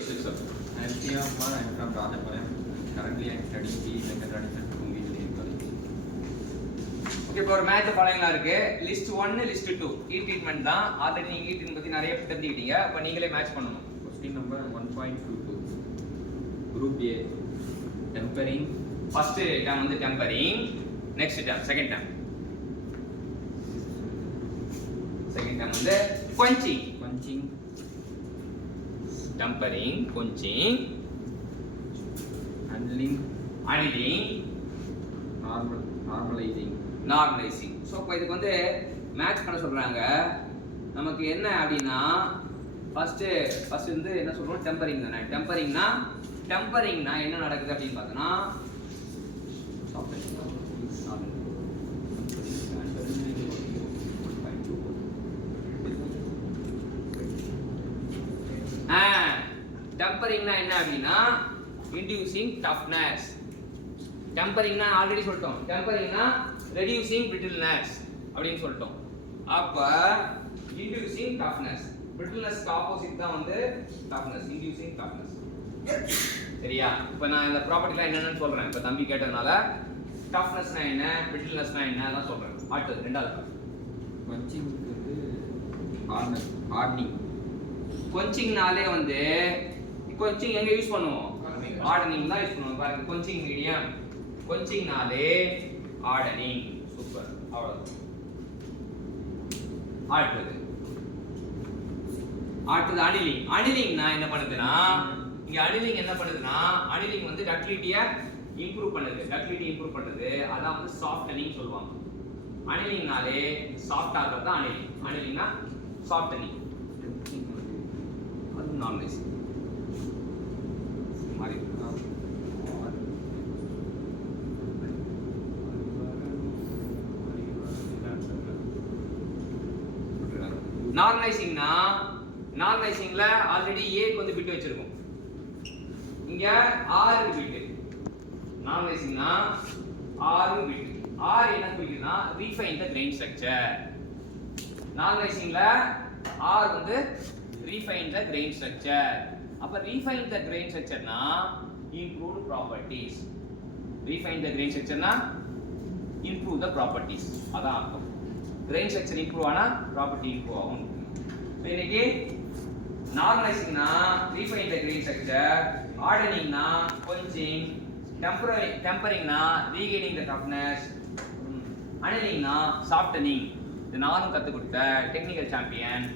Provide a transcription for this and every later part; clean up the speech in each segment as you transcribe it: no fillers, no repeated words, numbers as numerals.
I am Priya Kumar. I am from Rajapalayam. Currently, I am studying PE Mechatronics at Pungi Engineering College. Okay, இப்போ ஒரு match ஃபாலோயிங்லாம் இருக்கு. List 1 list 2 heat treatment தான். Already நீங்க heat treatment பத்தி நிறைய தெரிஞ்சுக்கிட்டீங்க. அப்ப நீங்களே மேட்ச் பண்ணணும். Question number 1.22. Group A. Tempering. First term வந்து tempering. Next term second term. Second term வந்து quenching. Quenching. Tempering, quenching, Handling. annealing, Normalizing. Normalizing. So இப்போ இதுக்கு வந்து மேட்ச் பண்ண சொல்றாங்க. நமக்கு என்ன அப்படின்னா ஃபர்ஸ்ட் வந்து என்ன சொல்றோம், டெம்பரிங் தானே. டெம்பரிங்னா என்ன நடக்குது அப்படின்னு பார்த்தோன்னா டெம்பரிங்னா என்ன அப்படின்னா இன்டியூசிங் டஃப்னஸ். டெம்பரிங்னா ஆல்ரெடி சொல்லிட்டோம். டெம்பரிங்னா ரெடியூசிங் பிரிட்டில்னஸ் அப்படின்னு சொல்லிட்டோம். அப்ப இன்டியூசிங் டஃப்னஸ், பிரிட்டில்னஸ்க்கு ஆப்போசிட் தான் வந்து டஃப்னஸ், இன்டியூசிங் டஃப்னஸ். சரியா? இப்போ நான் இந்த ப்ராப்பர்ட்டிலாம் என்னென்னு சொல்றேன். இப்போ தம்பி கேட்டதுனால டஃப்னஸ்னா என்ன, பிரிட்டில்னஸ்னா என்ன தான் சொல்றேன். அடுத்தது ரெண்டாவது Quenching வந்து hardening. கொஞ்சிங்னாலே வந்து கொஞ்சிங் எங்க யூஸ் பண்ணுவோம், ஹார்டனிங் தான் யூஸ் பண்ணுவோம். பாருங்க, கொஞ்சிங் மீடியம், கொஞ்சிங்னாலே ஹார்டனிங். சூப்பர், அவ்வளவு. அடுத்தது அனிலிங். அனிலிங்னா என்ன பண்ணுதுன்னா, இங்க அனிலிங் என்ன பண்ணுதுன்னா, அனிலிங் வந்து டக்டிலிட்டியை இம்ப்ரூவ் பண்ணுது. அதான் வந்து சாஃப்டனிங் சொல்லுவாங்க. அனிலிங்னாலே சாஃப்ட் ஆகிறது தான் அனிலிங். அனிலிங்னா சாஃப்டனிங், அது நார்மலைசிங் மாதிரி. நார்மலைசிங்ல ஆல்ரெடி ஏக்கு வந்து பிட் வச்சிருக்கோம். இங்க 6 பிட். நார்மலைசிங்னா 6 பிட். 6 என்ன குறிக்குதுன்னா ரீஃபைன் த கிரெயின் ஸ்ட்ரக்சர். நார்மலைசிங்ல 6 வந்து ரீஃபைன் த கிரெயின் ஸ்ட்ரக்சர். அப்ப ரீஃபைன் த கிரெயின் ஸ்ட்ரக்சர்னா improved properties. Refine the grain ஸ்ட்ரக்சர்னா இம்ப்ரூவ் த ப்ராப்பர்ட்டீஸ், அதான் அர்த்தம். கிரெயின் ஸ்ட்ரக்சர் இம்ப்ரூவ் ஆனா ப்ராப்பர்ட்டி இம்ப்ரூவ் ஆகும். இன்னைக்கு நார்மலைசிங்னா ரீஃபைன் த கிரெயின் ஸ்ட்ரக்சர், ஹார்டனிங்னா கொஞ்சிங், டெம்பரிங்னா ரீகெய்னிங் த டஃப்னஸ், அனிலிங்னா சாஃப்டனிங். இது நானும் கற்றுக் கொடுத்த டெக்னிக்கல் சாம்பியன்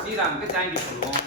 ஸ்ரீராமுக்கு தேங்க்யூ சொல்லுவோம்.